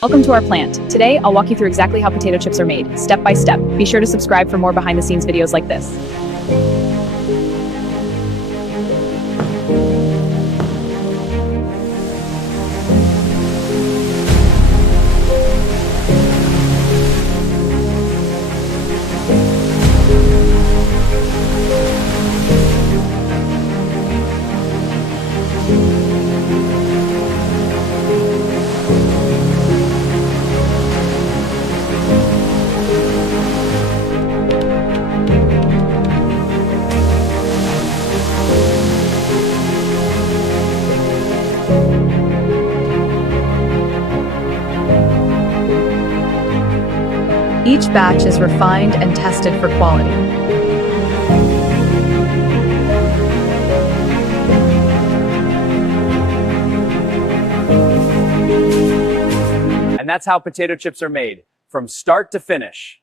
Welcome to our plant. Today, I'll walk you through exactly how potato chips are made, step by step. Be sure to subscribe for more behind-the-scenes videos like this. Each batch is refined and tested for quality. And that's how potato chips are made, from start to finish.